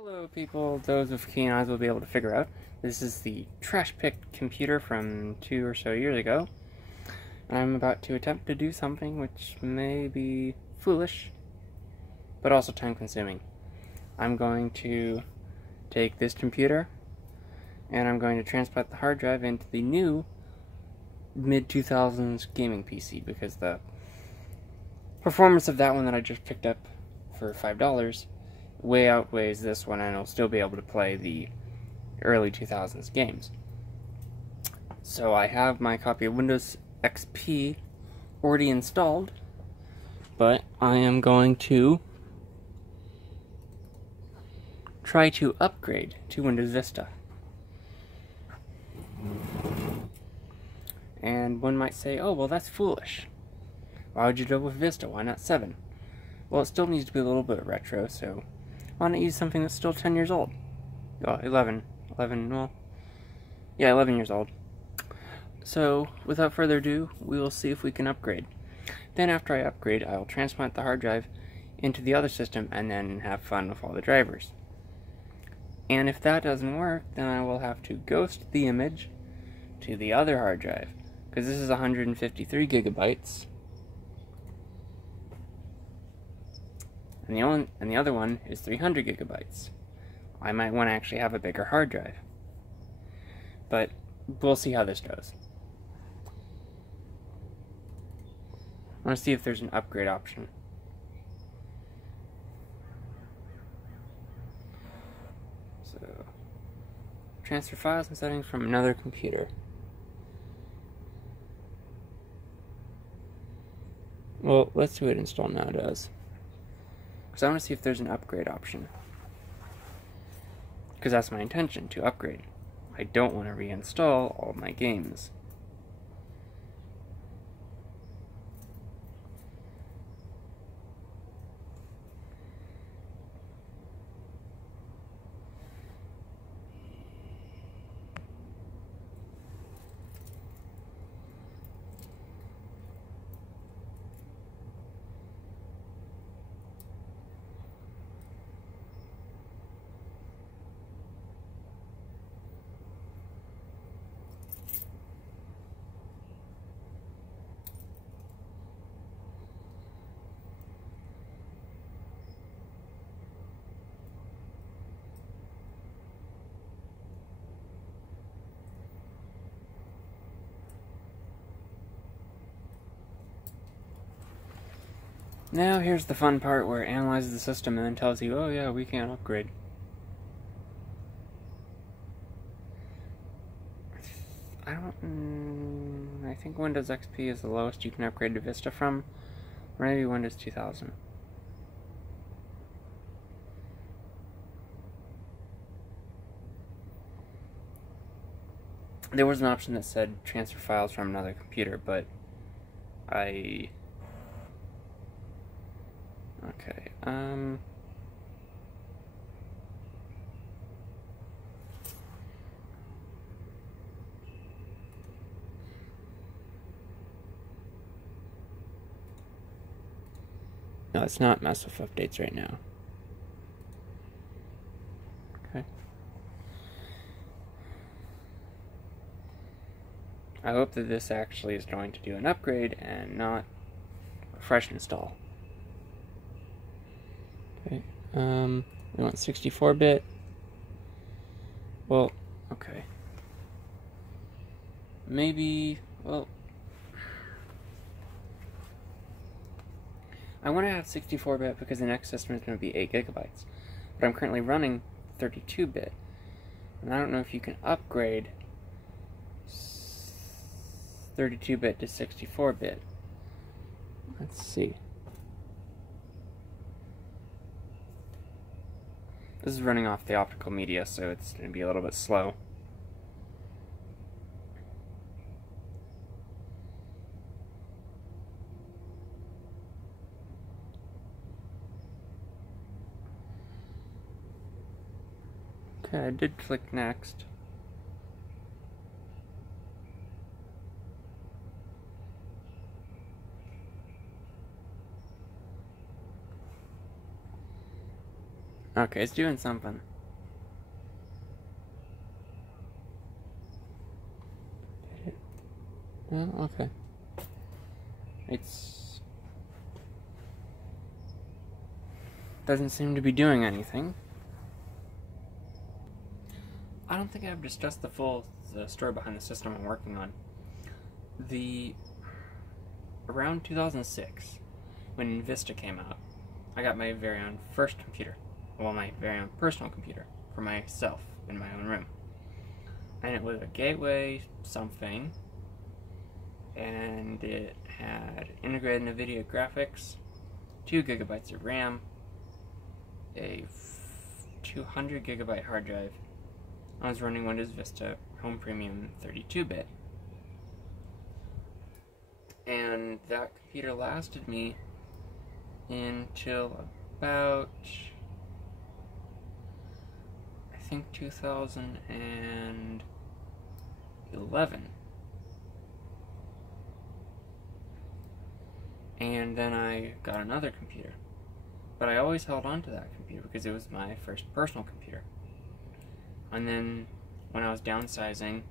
Hello people, those with keen eyes will be able to figure out. This is the trash picked computer from 2 or so years ago. I'm about to attempt to do something which may be foolish, but also time consuming. I'm going to take this computer and I'm going to transplant the hard drive into the new mid-2000s gaming PC because the performance of that one that I just picked up for $5 way outweighs this one, and I'll still be able to play the early 2000s games. So I have my copy of Windows XP already installed, but I am going to try to upgrade to Windows Vista. And one might say, oh, well, that's foolish. Why would you go with Vista? Why not 7? Well, it still needs to be a little bit retro, so why not use something that's still 10 years old? Oh, 11, well, yeah, 11 years old. So, without further ado, we will see if we can upgrade. Then after I upgrade, I will transplant the hard drive into the other system and then have fun with all the drivers. And if that doesn't work, then I will have to ghost the image to the other hard drive, because this is 153 gigabytes. And the other one is 300 gigabytes. I might want to actually have a bigger hard drive. But we'll see how this goes. I want to see if there's an upgrade option. So, transfer files and settings from another computer. Well, let's see what install now does. So I want to see if there's an upgrade option. Because that's my intention, to upgrade. I don't want to reinstall all of my games. Now here's the fun part where it analyzes the system and then tells you, oh yeah, we can't upgrade. I think Windows XP is the lowest you can upgrade to Vista from, or maybe Windows 2000. There was an option that said transfer files from another computer, but okay, no, let's not mess with updates right now. Okay. I hope that this actually is going to do an upgrade and not a fresh install. Okay, we want 64-bit. Well, okay. Maybe, well, I want to have 64-bit because the next system is going to be 8 gigabytes. But I'm currently running 32-bit. And I don't know if you can upgrade 32-bit to 64-bit. Let's see. This is running off the optical media, so it's going to be a little bit slow. Okay, I did click next. Okay, it's doing something. Oh, okay. It's... doesn't seem to be doing anything. I don't think I've discussed the full story behind the system I'm working on. Around 2006, when Vista came out, I got my very own first computer. Well, my very own personal computer for myself in my own room. And it was a Gateway something, and it had integrated NVIDIA graphics, 2 gigabytes of RAM, a 200 gigabyte hard drive. I was running Windows Vista Home Premium 32-bit. And that computer lasted me until about, I think, 2011. And then I got another computer. But I always held on to that computer because it was my first personal computer. And then when I was downsizing,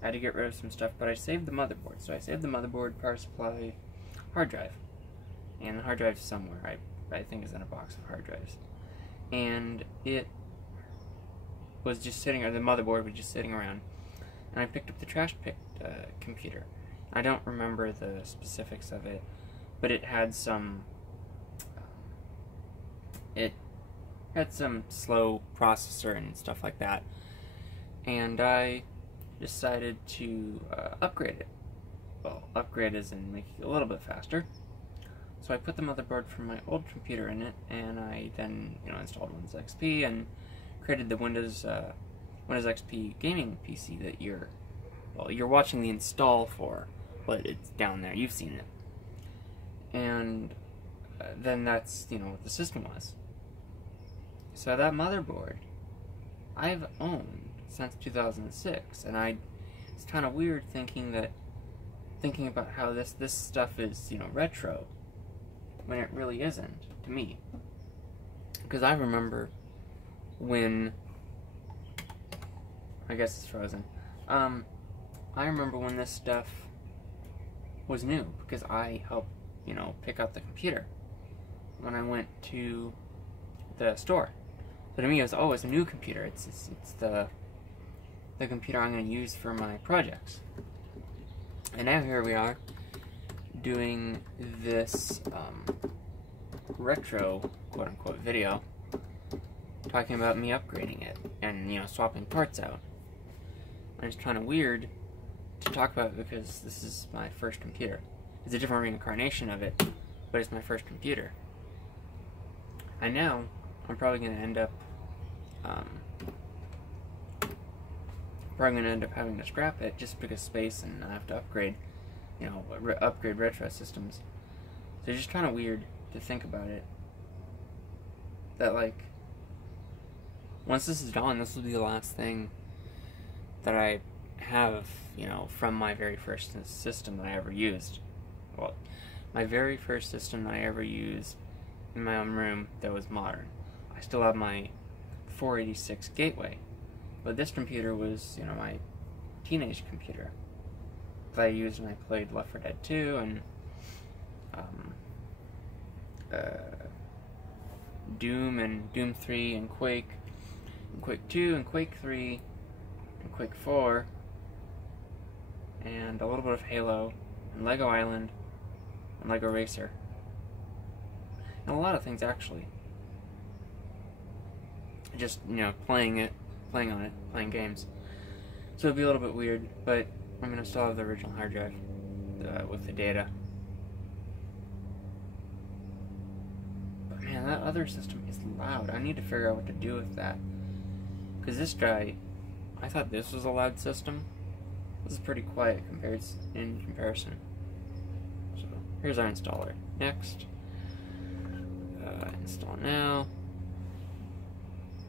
I had to get rid of some stuff, but I saved the motherboard. So I saved the motherboard, power supply, hard drive. And the hard drive's somewhere. I think it's in a box of hard drives. And it was just sitting, or the motherboard was just sitting around. And I picked up the trash-picked computer. I don't remember the specifics of it, but it had some slow processor and stuff like that. And I decided to upgrade it. Well, upgrade as in make it a little bit faster. So I put the motherboard from my old computer in it, and I then installed Windows XP and created the Windows XP gaming PC that you're watching the install for, but it's down there. You've seen it. And then that's what the system was. So that motherboard I've owned since 2006, and it's kind of weird thinking about how this stuff is retro when it really isn't to me, because I remember when, I guess it's frozen, I remember when this stuff was new because I helped pick up the computer when I went to the store. So to me it was, oh, it's a new computer, it's the computer I'm going to use for my projects. And now here we are doing this retro quote-unquote video talking about me upgrading it and swapping parts out. And it's kind of weird to talk about it because this is my first computer. It's a different reincarnation of it, but it's my first computer. And now I'm probably going to end up having to scrap it just because space, and I have to upgrade, upgrade retro systems. So it's just kind of weird to think about it. That once this is done, this will be the last thing that I have, from my very first system that I ever used. Well, my very first system that I ever used in my own room that was modern. I still have my 486 Gateway, but this computer was, my teenage computer that I used when I played Left 4 Dead 2 and Doom and Doom 3 and Quake 2 and Quake 3 and Quake 4 and a little bit of Halo and Lego Island and Lego Racer and a lot of things actually. Just playing on it, playing games. So it'll be a little bit weird, but I'm gonna still have the original hard drive with the data. But man, that other system is loud. I need to figure out what to do with that. Because this guy, I thought this was a loud system. This is pretty quiet in comparison. So here's our installer. Next, install now.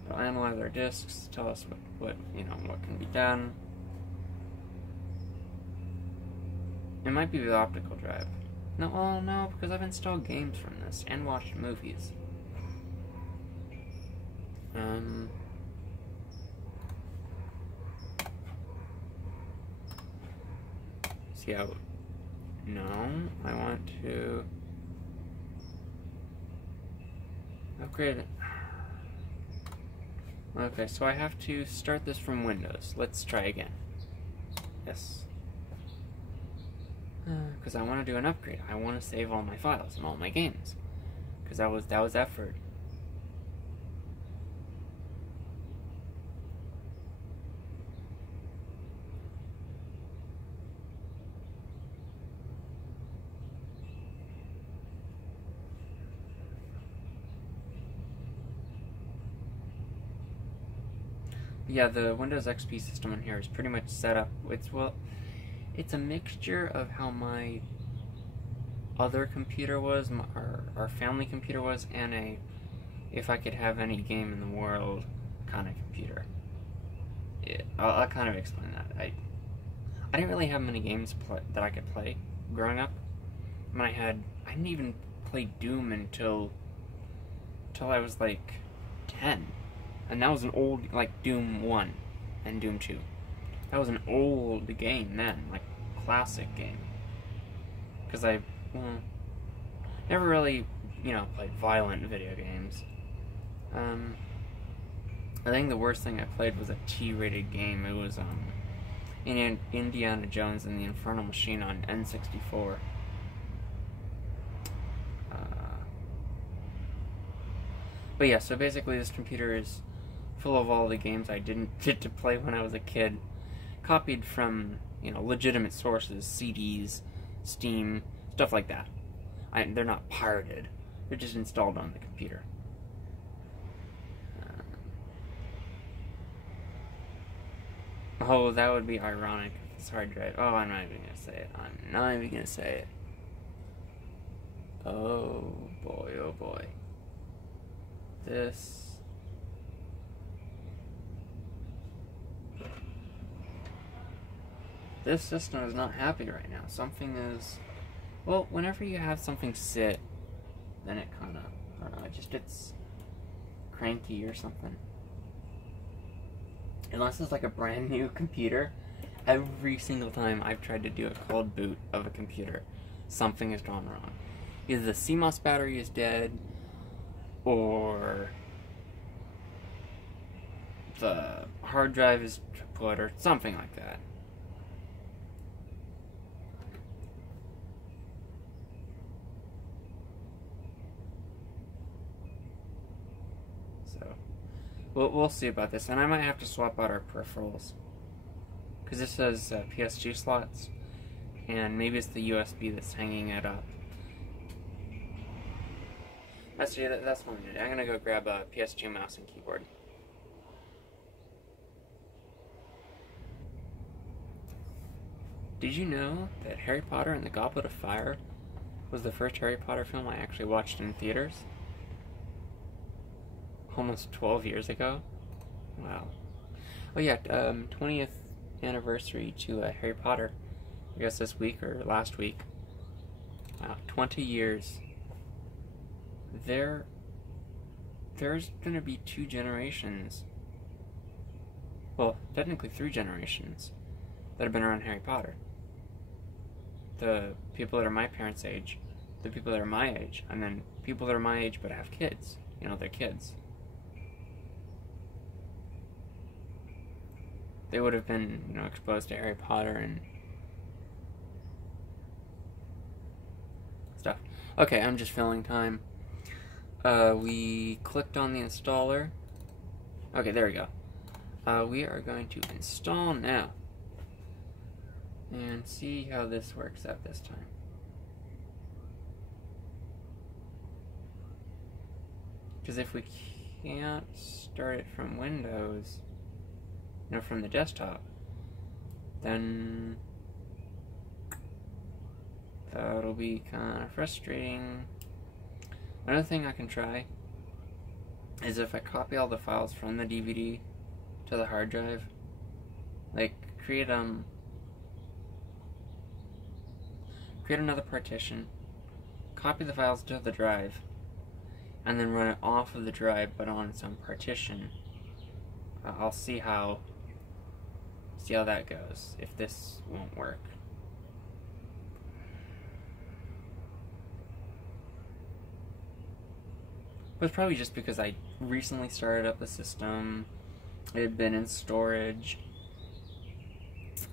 It'll analyze our disks, tell us what can be done. It might be the optical drive. No, oh no, because I've installed games from this and watched movies. See how... No, I want to upgrade it. Okay, so I have to start this from Windows. Let's try again. Yes. Because I want to do an upgrade. I want to save all my files and all my games. Because that was effort. Yeah, the Windows XP system in here is pretty much set up. It's a mixture of how my other computer was, our family computer was, and a if I could have any game in the world kind of computer. I'll kind of explain that. I didn't really have many games that I could play growing up. I didn't even play Doom until I was like 10. And that was an old, like, Doom 1 and Doom 2. That was an old game then, like, classic game. Because I never really, played violent video games. I think the worst thing I played was a T-rated game. It was, Indiana Jones and the Infernal Machine on N64. But yeah, so basically this computer is full of all the games I didn't get to play when I was a kid, copied from, legitimate sources, CDs, Steam, stuff like that. They're not pirated, they're just installed on the computer. Oh, that would be ironic if this hard drive... Oh, I'm not even gonna say it. I'm not even gonna say it. Oh boy, oh boy. This system is not happy right now. Something is... Well, whenever you have something sit, then it kind of... I don't know, it just gets cranky or something. Unless it's like a brand new computer, every single time I've tried to do a cold boot of a computer, something has gone wrong. Either the CMOS battery is dead, or the hard drive is kaput, or something like that. So, we'll see about this, and I might have to swap out our peripherals, because this has PS2 slots, and maybe it's the USB that's hanging it up. That's what I'm gonna do. I'm gonna go grab a PS2 mouse and keyboard. Did you know that Harry Potter and the Goblet of Fire was the first Harry Potter film I actually watched in theaters? Almost 12 years ago? Wow. Oh yeah, 20th anniversary to Harry Potter. I guess this week or last week. Wow, 20 years. There's gonna be 2 generations, well, technically 3 generations, that have been around Harry Potter. The people that are my parents' age, the people that are my age, and then people that are my age but have kids. They're kids. They would have been, exposed to Harry Potter and stuff. Okay, I'm just filling time. We clicked on the installer. Okay, there we go. We are going to install now. And see how this works out this time. Because if we can't start it from Windows, from the desktop, then that'll be kind of frustrating. Another thing I can try is if I copy all the files from the DVD to the hard drive, like create another partition, copy the files to the drive, and then run it off of the drive but on its own partition. I'll see how that goes, if this won't work. But it's probably just because I recently started up the system. It had been in storage.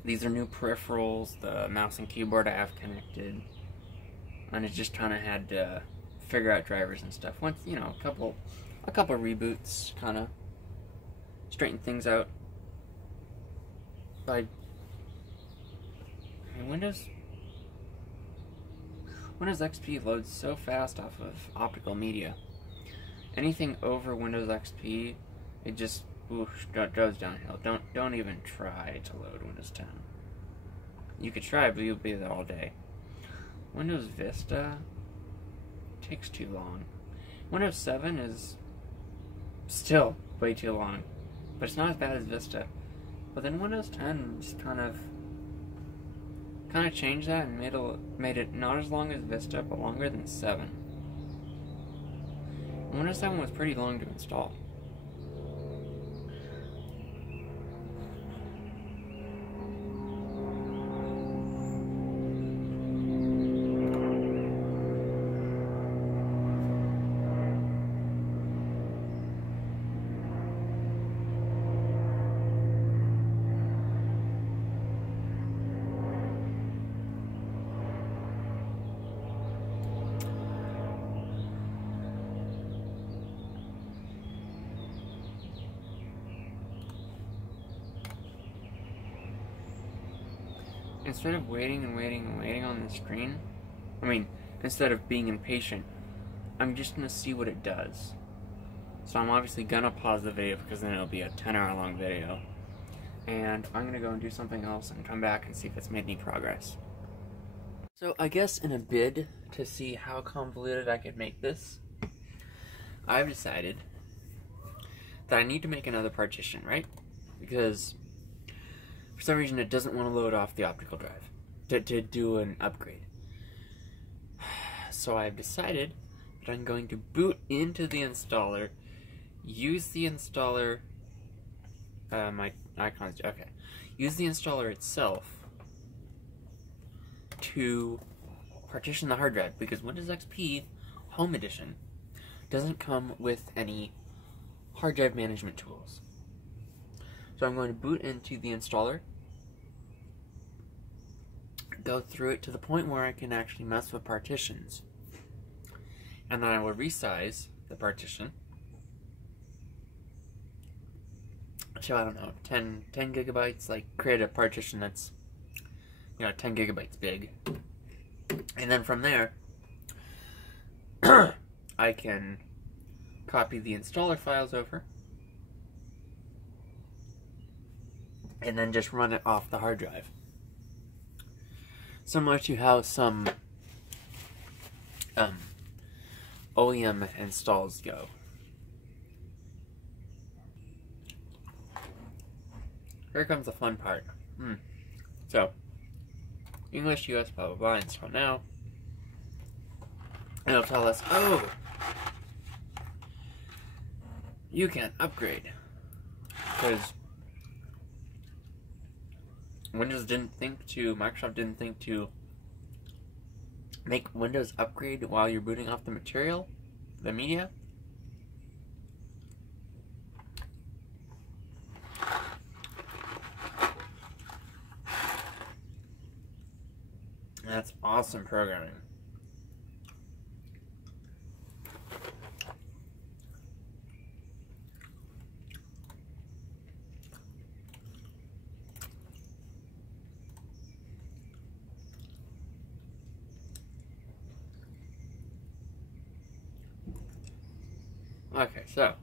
These are new peripherals, the mouse and keyboard I have connected, and it just kind of had to figure out drivers and stuff. Once, you know, a couple reboots kind of straighten things out. But I mean, Windows XP loads so fast off of optical media. Anything over Windows XP, it just goes downhill. Don't even try to load Windows 10. You could try, but you'll be there all day. Windows Vista takes too long. Windows 7 is still way too long, but it's not as bad as Vista. But then Windows 10 just kind of changed that and made it not as long as Vista, but longer than 7. Windows 7 was pretty long to install. Instead of waiting and waiting and waiting on the screen, instead of being impatient, I'm just going to see what it does. So I'm obviously going to pause the video because then it'll be a 10-hour long video. And I'm going to go and do something else and come back and see if it's made any progress. So I guess in a bid to see how convoluted I could make this, I've decided that I need to make another partition, right? Because for some reason, it doesn't want to load off the optical drive to do an upgrade. So I've decided that I'm going to boot into the installer, use the installer, my icon's, okay, use the installer itself to partition the hard drive, because Windows XP Home Edition doesn't come with any hard drive management tools. So I'm going to boot into the installer, go through it to the point where I can actually mess with partitions, and then I will resize the partition. So I don't know, 10 gigabytes, like create a partition that's, 10 gigabytes big. And then from there, I can copy the installer files over, and then just run it off the hard drive. Similar to how some OEM installs go. Here comes the fun part. So, English, US, blah blah blah, install now. And it'll tell us, oh, you can't upgrade. Because Microsoft didn't think to make Windows upgrade while you're booting off the media. That's awesome programming. Okay, so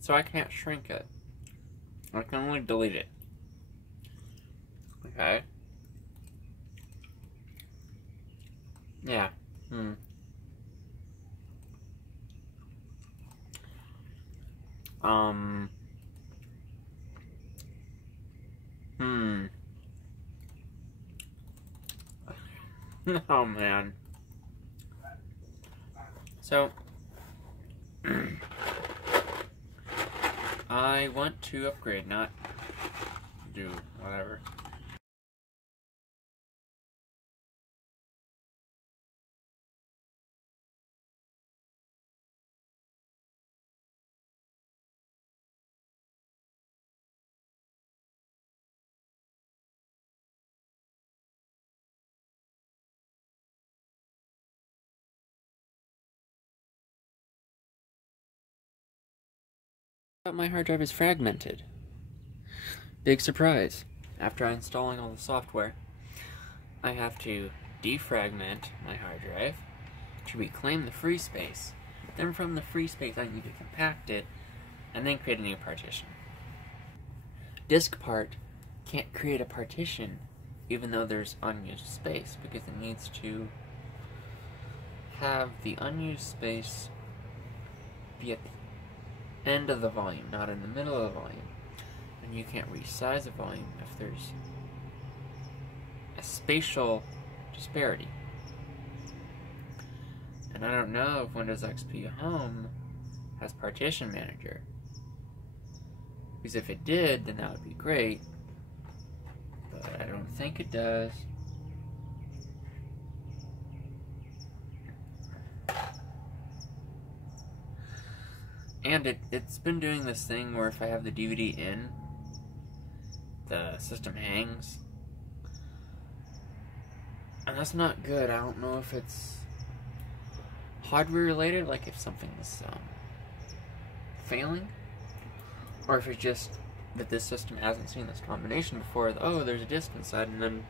so I can't shrink it. I can only delete it. Okay. Yeah. Oh man. So I want to upgrade, not do whatever. My hard drive is fragmented. Big surprise. After installing all the software, I have to defragment my hard drive to reclaim the free space. Then from the free space I need to compact it and then create a new partition. Disk part can't create a partition even though there's unused space because it needs to have the unused space be at the end of the volume, not in the middle of the volume. And you can't resize a volume if there's a spatial disparity. And I don't know if Windows XP Home has Partition Manager. Because if it did, then that would be great. But I don't think it does. And it's been doing this thing where if I have the DVD in, the system hangs. And that's not good. I don't know if it's hardware related, like if something's failing, or if it's just that this system hasn't seen this combination before. Oh, there's a disk inside, and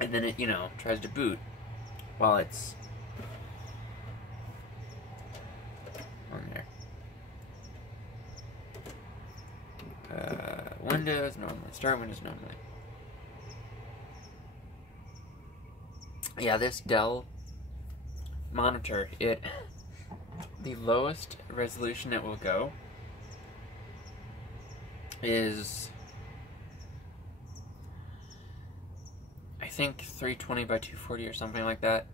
then it, you know, tries to boot while it's on there. Windows normally. Start Windows normally. Yeah, this Dell monitor, the lowest resolution it will go is, I think 320 by 240 or something like that.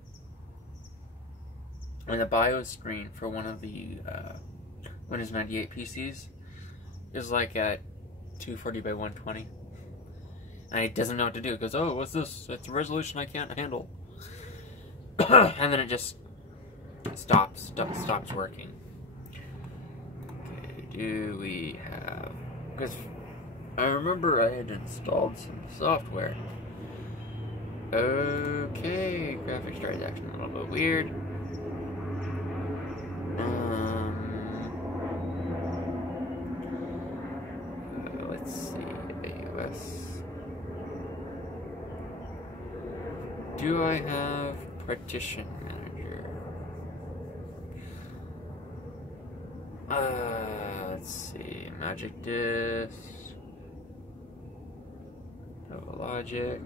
And the BIOS screen for one of the Windows 98 PCs is like at 240 by 120. And it doesn't know what to do. It goes, oh, what's this? It's a resolution I can't handle. And then it just stops working. Okay, do we have... Because I remember I had installed some software. Okay, graphics drive is actually a little bit weird. Let's see, AOS. Do I have Partition Manager? Let's see, Magic Disk, Nova Logic,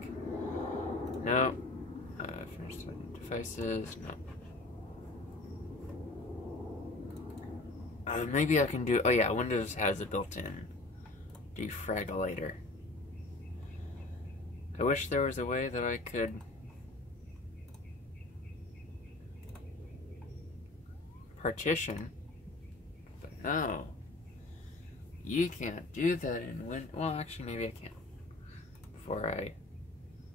no, finished devices, no. Maybe I can do, oh yeah, Windows has a built-in defragulator. I wish there was a way that I could partition, but no, you can't do that in well, actually, maybe I can.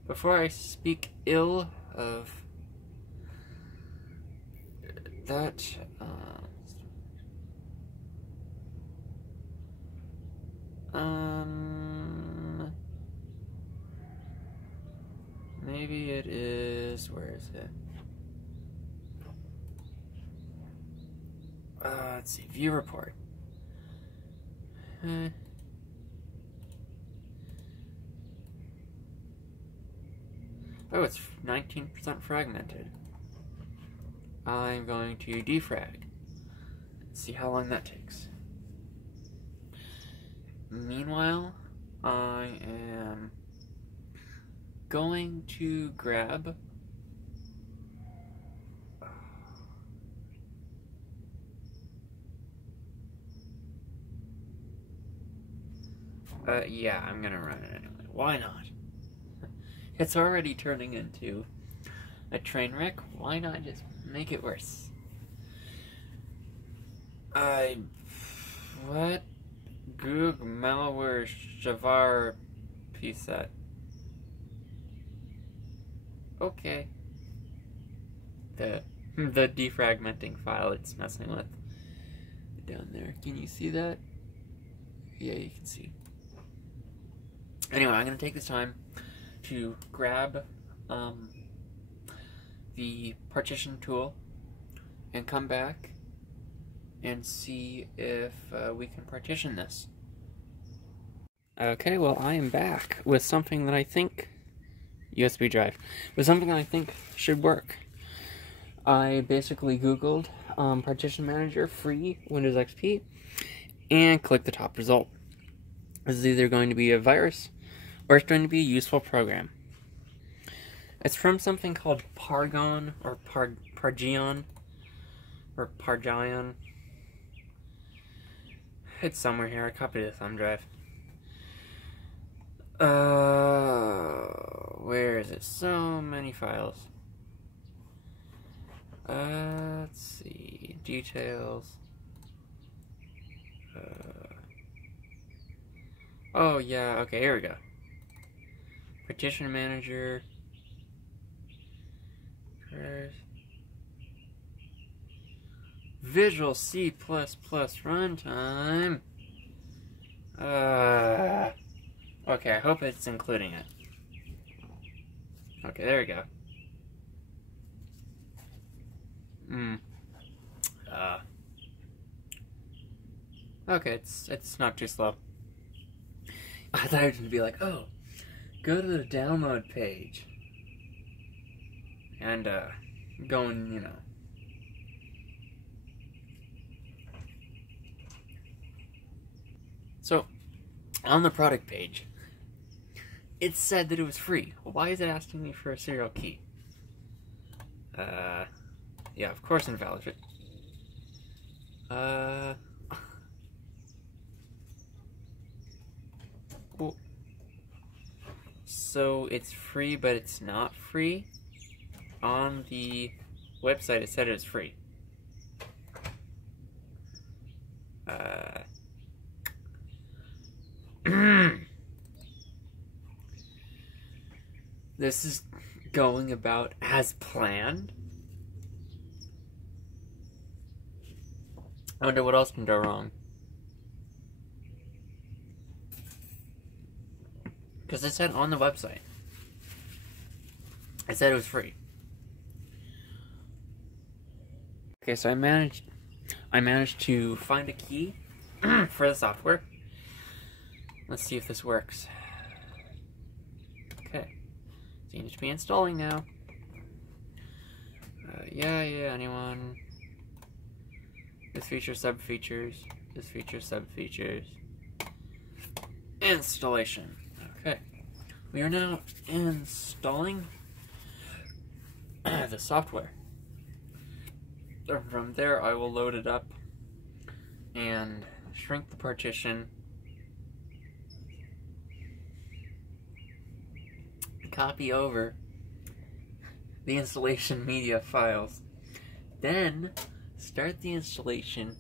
Before I speak ill of that, maybe it is, where is it? Let's see, view report. Oh, it's 19% fragmented. I'm going to defrag. Let's see how long that takes. Meanwhile, I am going to grab Yeah, I'm gonna run it anyway. Why not? It's already turning into a train wreck. Why not just make it worse? What? Goog malware shavar pset. Okay. The defragmenting file it's messing with down there. Can you see that? Yeah, you can see. Anyway, I'm gonna take this time to grab the partition tool and come back and see if we can partition this. Okay, well, I am back with something that I think USB drive, with something that I think should work. I basically Googled Partition Manager free Windows XP and clicked the top result. This is either going to be a virus or it's going to be a useful program. It's from something called Pargon or Pargion or Pargion. It's somewhere here. I copied a thumb drive. Where is it? So many files. Let's see. Details. Oh, yeah. Okay, here we go. Partition Manager. Visual C++ runtime. Okay, I hope it's including it. Okay, there we go. Okay, it's not too slow. I thought it was gonna be like, oh, go to the download page. And, going, you know. So, on the product page, it said that it was free. Well, why is it asking me for a serial key? Yeah, of course invalid. Well, so it's free, but it's not free? On the website, it said it was free. This is going about as planned. I wonder what else can go wrong. Because it said on the website. It said it was free. Okay, so I managed to find a key for the software. Let's see if this works. Okay. Seems to be installing now. Yeah, anyone? This feature, sub-features. This feature, sub-features. Installation. Okay. We are now installing the software. From there, I will load it up and shrink the partition. Copy over the installation media files. Then start the installation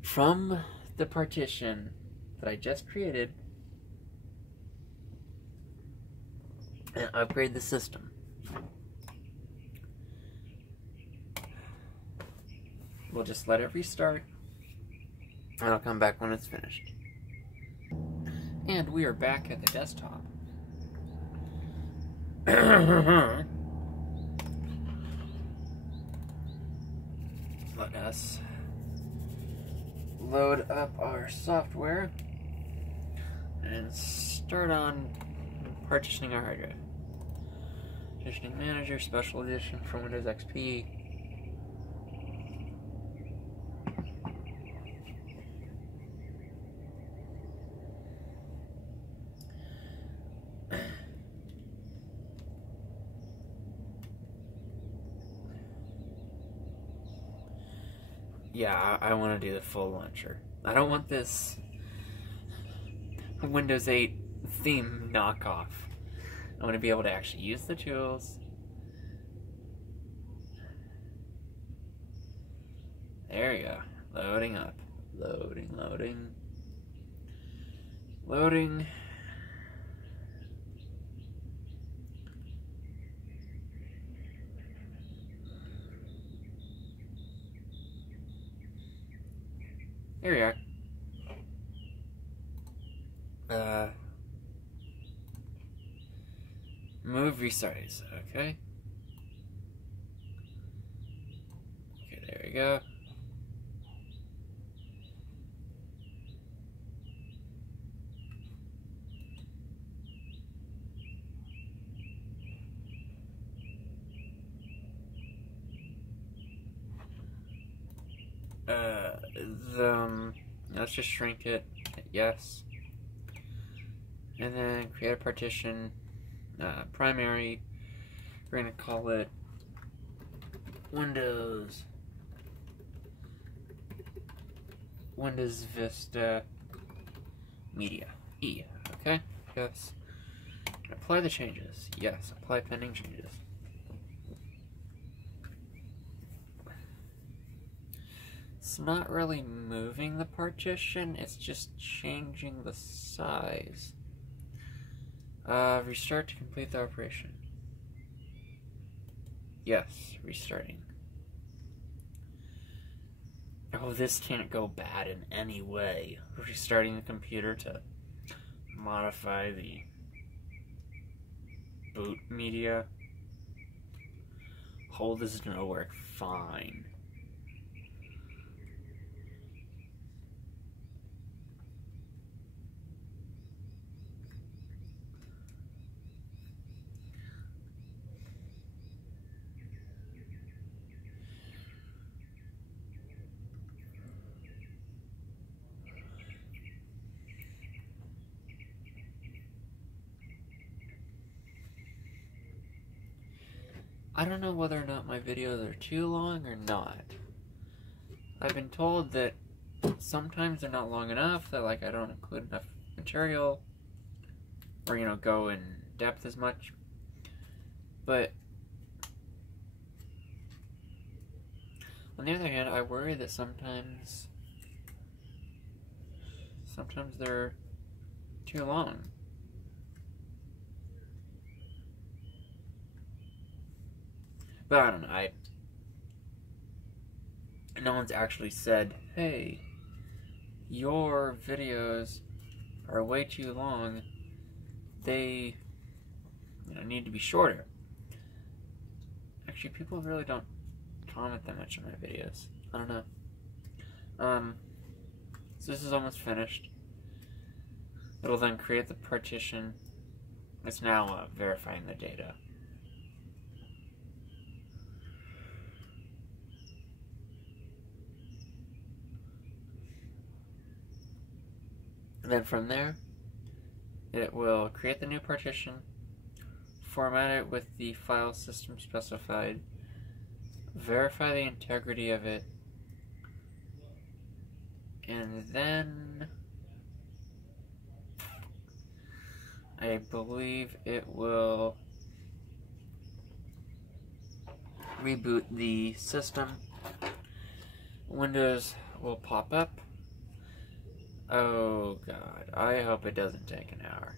from the partition that I just created and upgrade the system. We'll just let it restart and I'll come back when it's finished. And we are back at the desktop. Let us load up our software and start on partitioning our hard drive. Partitioning Manager, Special Edition for Windows XP. Yeah, I want to do the full launcher. I don't want this Windows 8 theme knockoff. I'm going to be able to actually use the tools. There you go. Loading up. Loading, loading. Loading. Here we are. Move resize. Okay. Okay, there we go. Let's just shrink it. Yes. And then create a partition. Primary. We're gonna call it Windows Vista Media. E. Okay. Yes. Apply the changes. Yes. Apply pending changes. It's not really moving the partition, it's just changing the size. Restart to complete the operation. Yes, restarting. Oh, this can't go bad in any way. Restarting the computer to modify the boot media. Oh, this is gonna work fine. I don't know whether or not my videos are too long or not. I've been told that sometimes they're not long enough, that like I don't include enough material, or you know, go in depth as much. But on the other hand, I worry that sometimes they're too long. But I don't know, no one's actually said, hey, your videos are way too long, they need to be shorter. Actually, people really don't comment that much on my videos. I don't know. So this is almost finished. It'll then create the partition. It's now verifying the data. And then from there, it will create the new partition, format it with the file system specified, verify the integrity of it, and then I believe it will reboot the system. Windows will pop up. Oh god, I hope it doesn't take an hour.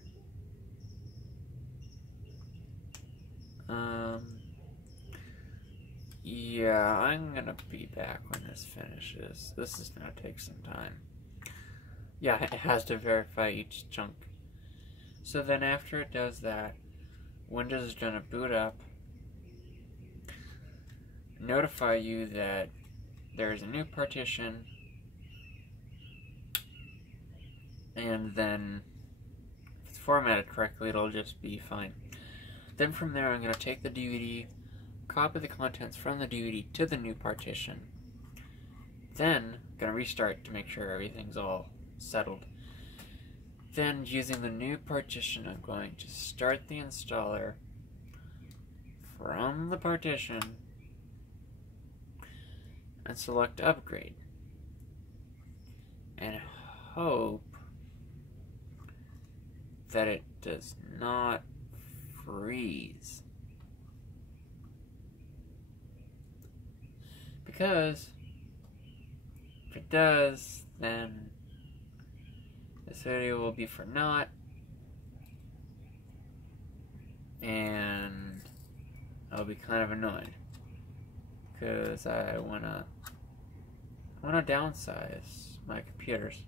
Yeah, I'm gonna be back when this finishes. This is gonna take some time. Yeah, it has to verify each chunk. So then after it does that, Windows is gonna boot up, notify you that there is a new partition, and then if it's formatted correctly, it'll just be fine. Then from there, I'm going to take the DVD, copy the contents from the DVD to the new partition. Then, I'm going to restart to make sure everything's all settled. Then, using the new partition, I'm going to start the installer from the partition and select Upgrade. And hope that it does not freeze. Because if it does, then this video will be for naught, and I'll be kind of annoyed because I wanna downsize my computers.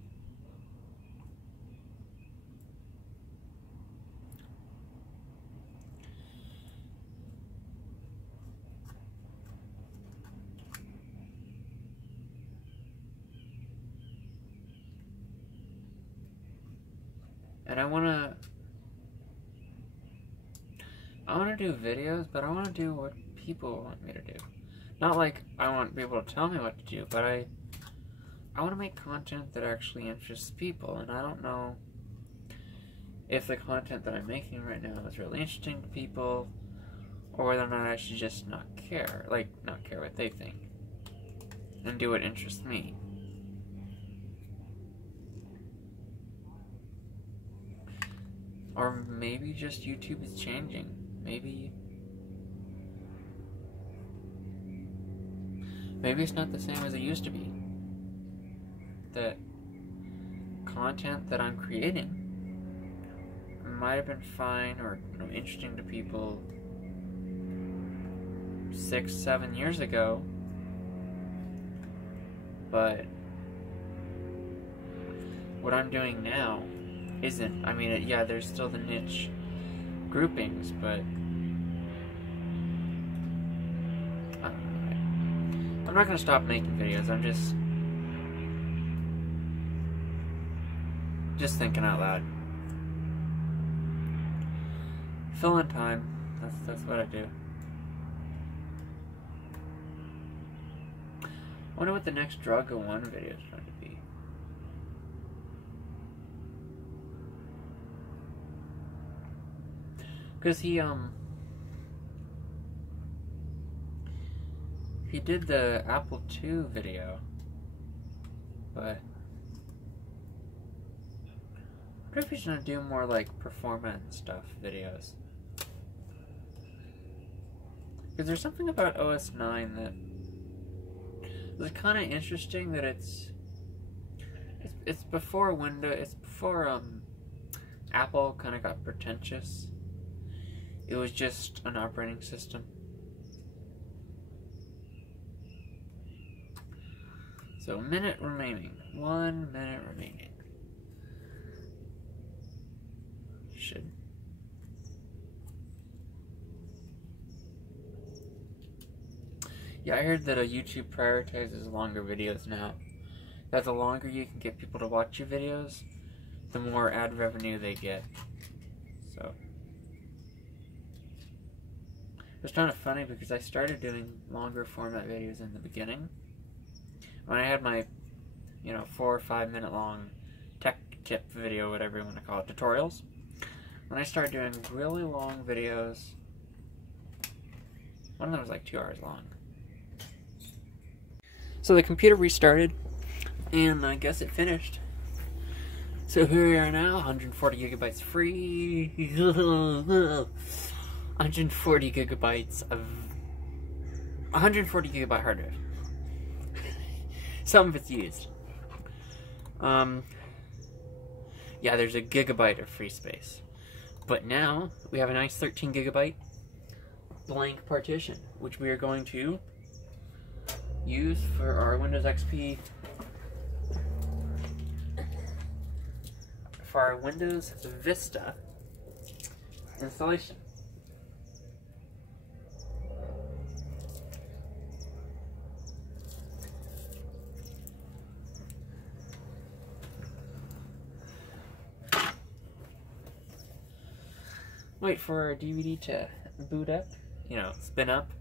And I wanna do videos, but I wanna do what people want me to do. Not like I want people to tell me what to do, but I wanna make content that actually interests people, and I don't know if the content that I'm making right now is really interesting to people, or whether or not I should just not care what they think, and do what interests me. Or maybe just YouTube is changing. Maybe it's not the same as it used to be. That content that I'm creating might have been fine or interesting to people 6-7 years ago, but what I'm doing now isn't. I mean, yeah, there's still the niche groupings, but I don't know. I'm not gonna stop making videos. I'm just thinking out loud. Fill in time. That's what I do. I wonder what the next Drago 1 video is going to be. Because he did the Apple II video, but I wonder if he's gonna do more like performance stuff videos. Because there's something about OS 9 that is kind of interesting, that it's before Windows, it's before Apple kind of got pretentious. It was just an operating system. So, 1 minute remaining. 1 minute remaining. Should. Yeah, I heard that YouTube prioritizes longer videos now. That the longer you can get people to watch your videos, the more ad revenue they get. So. It was kind of funny because I started doing longer format videos in the beginning. When I had my, 4 or 5 minute long tech tip video, whatever you want to call it, tutorials. When I started doing really long videos, one of them was like 2 hours long. So the computer restarted, and I guess it finished. So here we are now, 140 gigabytes free. 140 gigabytes of 140 gigabyte hard drive. Some of it's used. Yeah, there's a gigabyte of free space. But now we have a nice 13 gigabyte blank partition, which we are going to use for our Windows XP, for our Windows Vista installation. Wait for our DVD to boot up, spin up.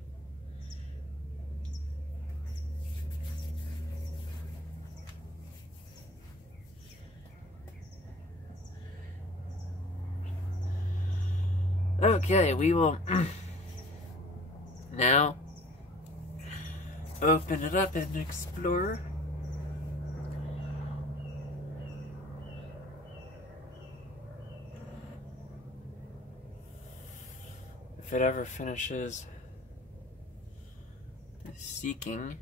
Okay, we will now open it up in Explorer. If it ever finishes seeking.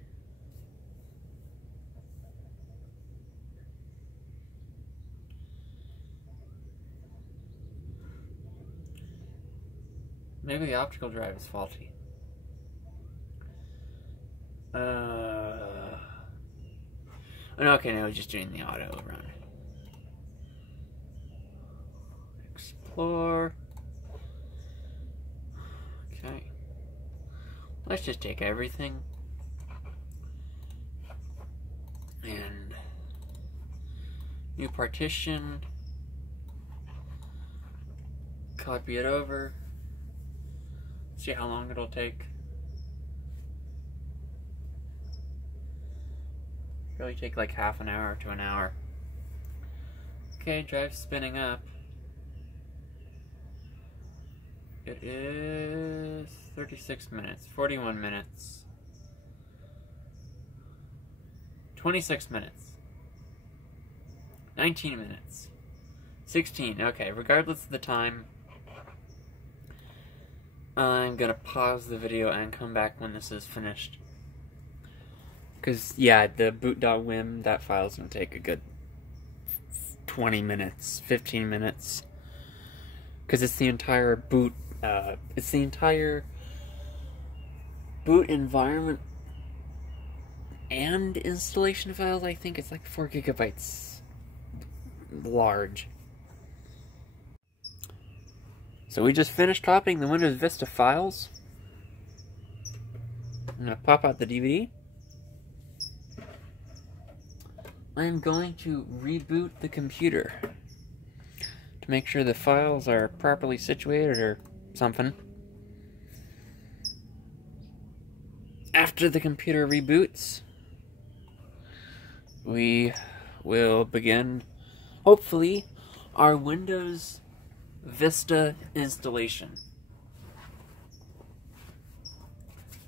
Maybe the optical drive is faulty. Okay, no, I was just doing the auto run. Explore. Okay. Let's just take everything and new partition. Copy it over. See how long it'll take. Probably take like half an hour to an hour. Okay, drive's spinning up. It is 36 minutes, 41 minutes, 26 minutes, 19 minutes, 16. Okay, regardless of the time, I'm gonna pause the video and come back when this is finished. Because, yeah, the boot.wim, that file's gonna take a good 20 minutes, 15 minutes. Because it's the entire boot, boot environment and installation files. I think it's like 4 gigabytes large. So we just finished copying the Windows Vista files. I'm going to pop out the DVD. I'm going to reboot the computer to make sure the files are properly situated or something. After the computer reboots, we will begin, hopefully, our Windows Vista installation.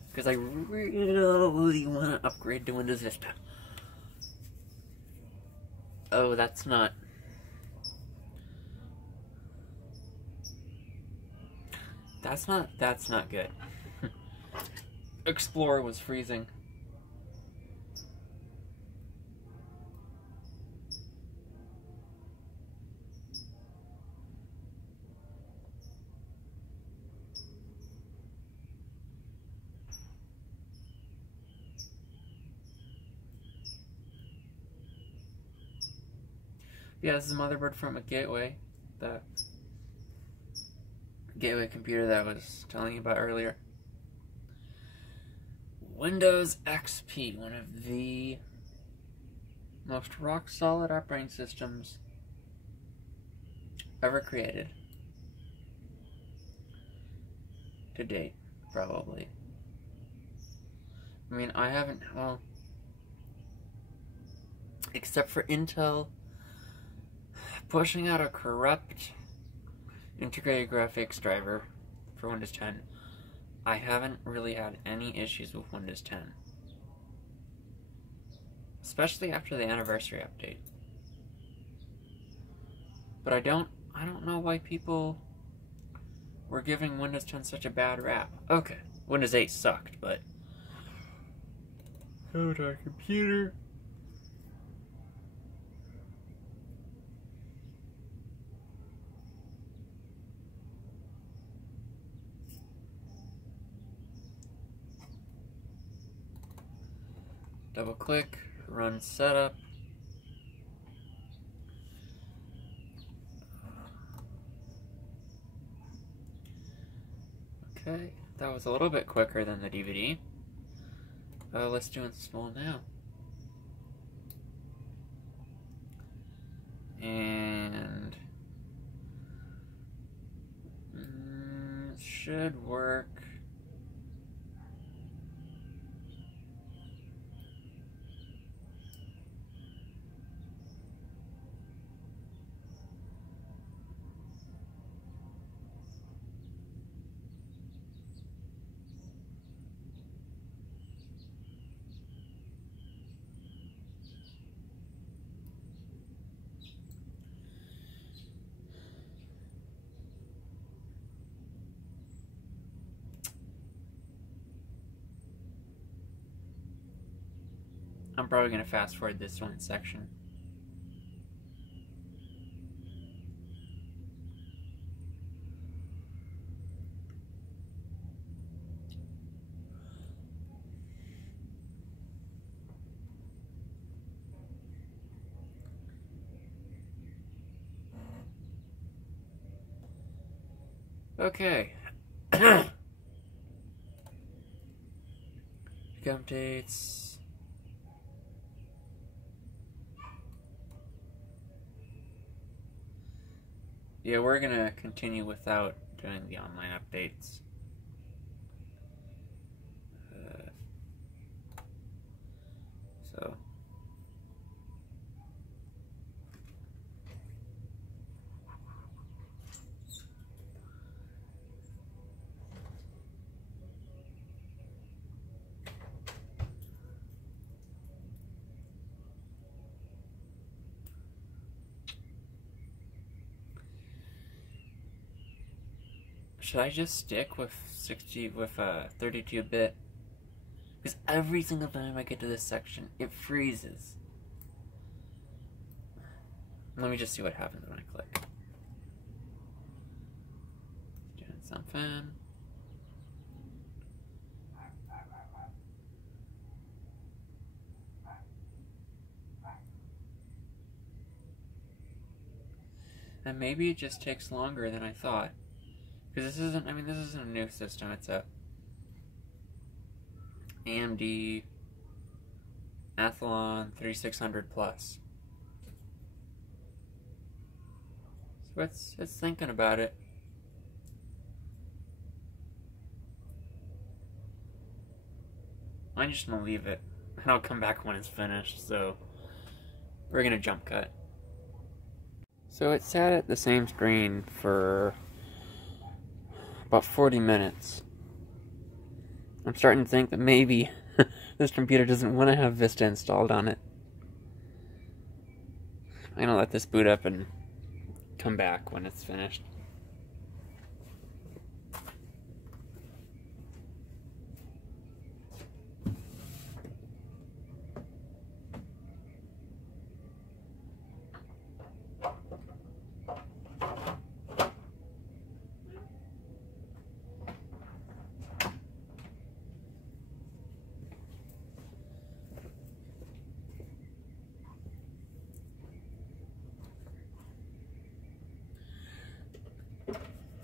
Because I really want to upgrade to Windows Vista. Oh, that's not good. Explorer was freezing. Yeah, this is a motherboard from a Gateway, that Gateway computer that I was telling you about earlier. Windows XP, one of the most rock-solid operating systems ever created. To date, probably. I mean, I haven't, well, except for Intel pushing out a corrupt integrated graphics driver for Windows 10, I haven't really had any issues with Windows 10. Especially after the anniversary update. But I don't know why people were giving Windows 10 such a bad rap. Okay, Windows 8 sucked, but oh, our computer. Double click, run setup. Okay, that was a little bit quicker than the DVD. Let's do install now. And it should work. I'm probably going to fast forward this one section. Okay. Updates. Yeah, we're gonna continue without doing the online updates. So. Should I just stick with 32-bit? Because every single time I get to this section, it freezes. Let me just see what happens when I click. Doing something. And maybe it just takes longer than I thought. Because this isn't a new system, it's a AMD Athlon 3600 Plus. So it's thinking about it. I'm just gonna leave it, and I'll come back when it's finished, so we're gonna jump cut. So it sat at the same screen for about 40 minutes. I'm starting to think that maybe this computer doesn't want to have Vista installed on it. I'm gonna let this boot up and come back when it's finished.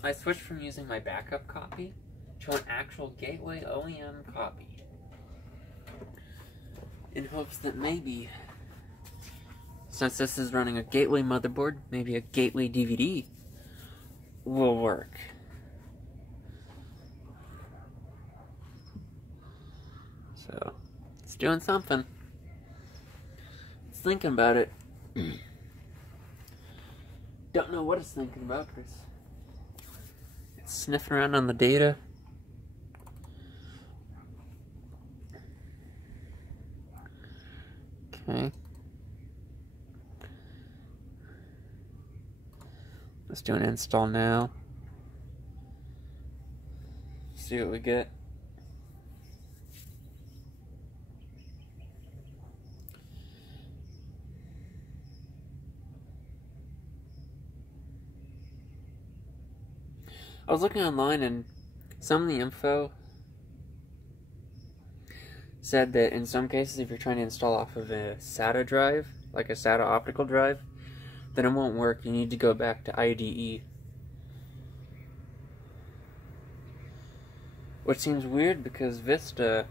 I switched from using my backup copy to an actual Gateway OEM copy, in hopes that maybe, since this is running a Gateway motherboard, maybe a Gateway DVD will work. So, it's doing something. It's thinking about it. Don't know what it's thinking about, Chris. It's sniffing around on the data. Okay. Let's do an install now. See what we get. I was looking online, and some of the info said that in some cases, if you're trying to install off of a SATA drive, like a SATA optical drive, then it won't work. You need to go back to IDE. Which seems weird because Vista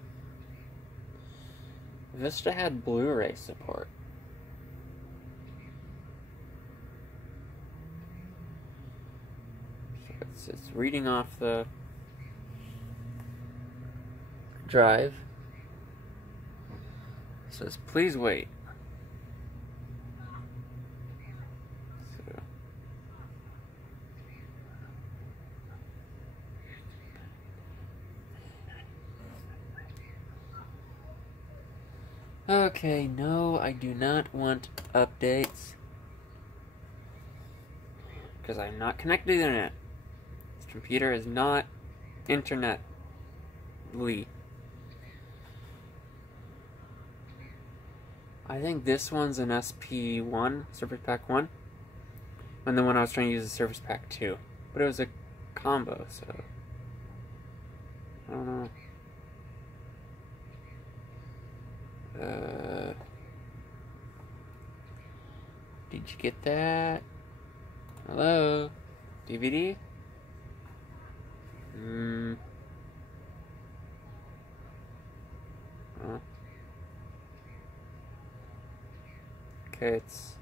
had Blu-ray support. So it's reading off the drive. It says, please wait. Okay, no, I do not want updates. Because I'm not connected to the internet. This computer is not internet-ly. I think this one's an SP1, Service Pack 1. And the one I was trying to use is Service Pack 2. But it was a combo, so I don't know. Did you get that? Hello? DVD? Oh. Okay, it's...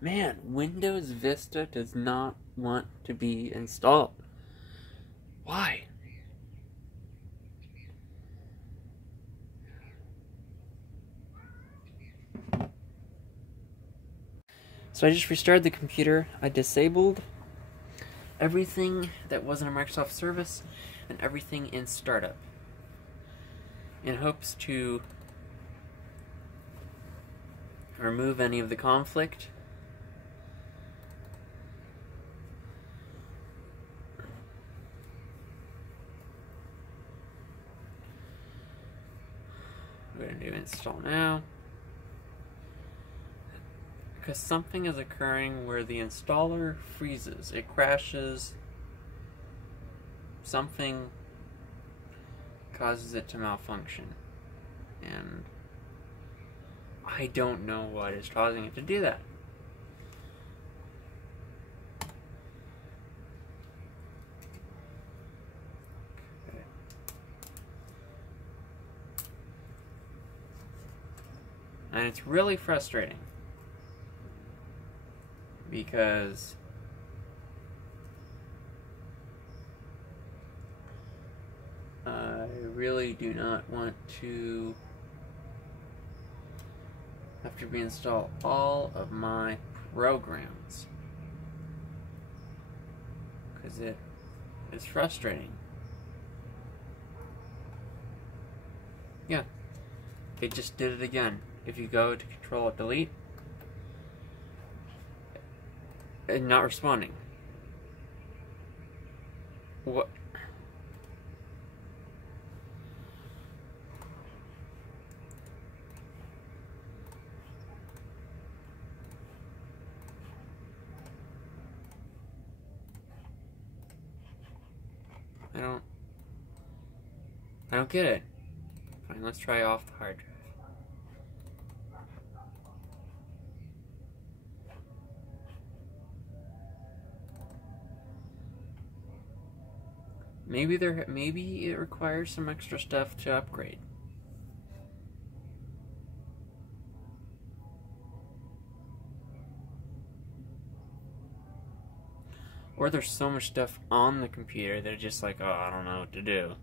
Man, Windows Vista does not want to be installed. Why? So I just restarted the computer. I disabled everything that wasn't a Microsoft service and everything in startup in hopes to remove any of the conflict. We're going to do install now. Because something is occurring where the installer freezes. It crashes. Something causes it to malfunction. And I don't know what is causing it to do that. Okay. And it's really frustrating. Because I really do not want to have to reinstall all of my programs, because it is frustrating. Yeah, it just did it again. If you go to Control-Delete, and not responding. What? I don't get it. Fine, let's try off the hard drive. Maybe it requires some extra stuff to upgrade. Or there's so much stuff on the computer that it's just like, oh, I don't know what to do.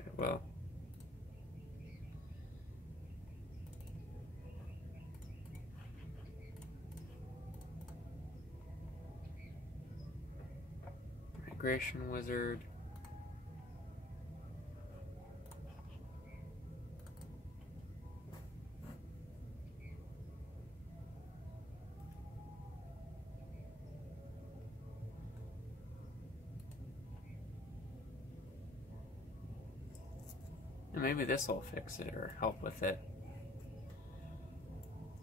Okay, well. Migration wizard. And maybe this will fix it or help with it.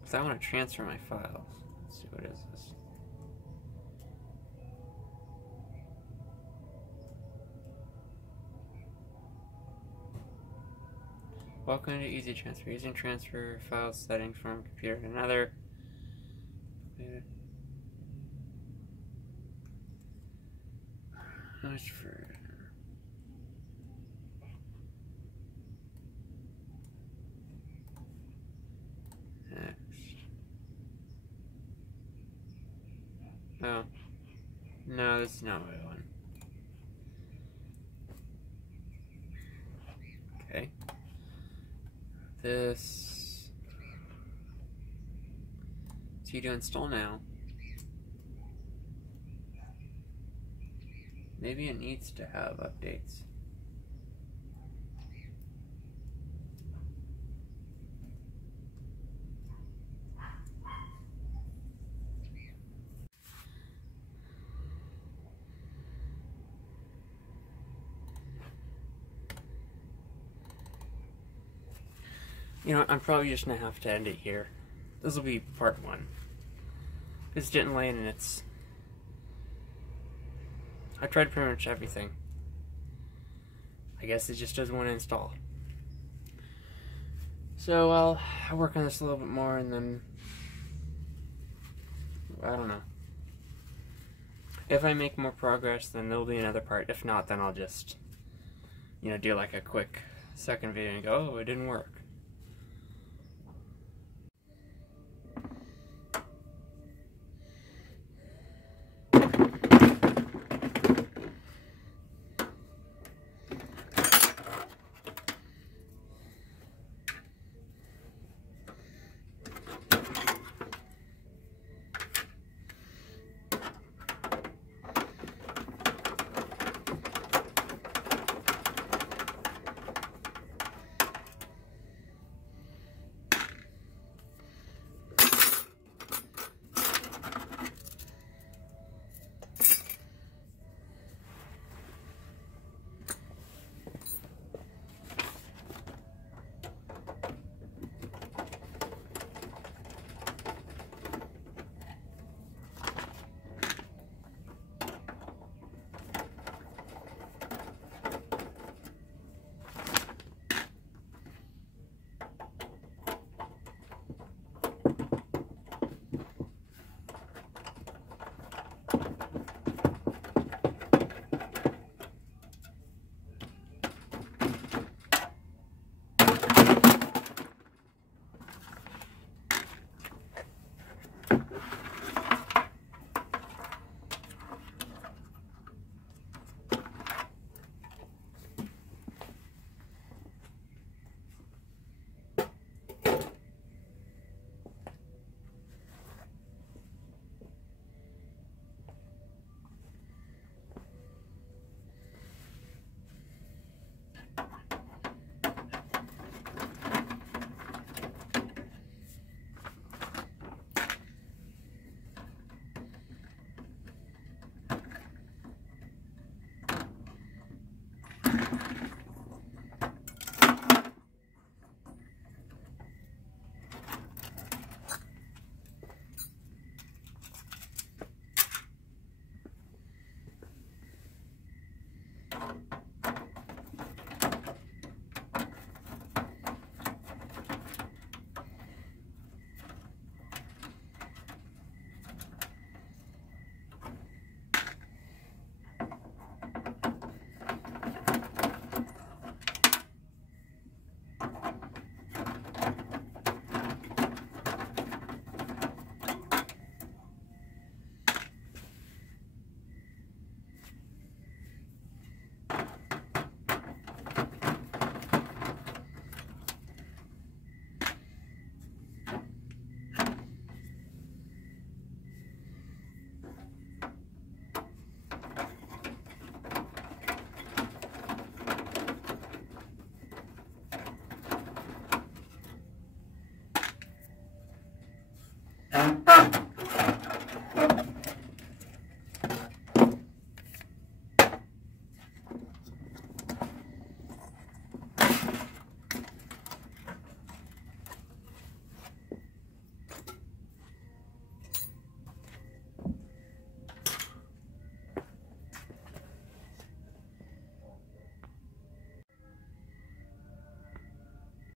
Because I want to transfer my files. Let's see, what is this? Welcome to Easy Transfer. Using transfer file settings from computer to another. Transfer. Next. Oh. No, this is not what I want. Okay. This. So you do install now. Maybe it needs to have updates. You know, I'm probably just gonna have to end it here. This will be part 1. It's getting late and I tried pretty much everything. I guess it just doesn't want to install. So I'll work on this a little bit more and then, I don't know. If I make more progress, then there'll be another part. If not, then I'll just, do like a quick second video and go, oh, it didn't work.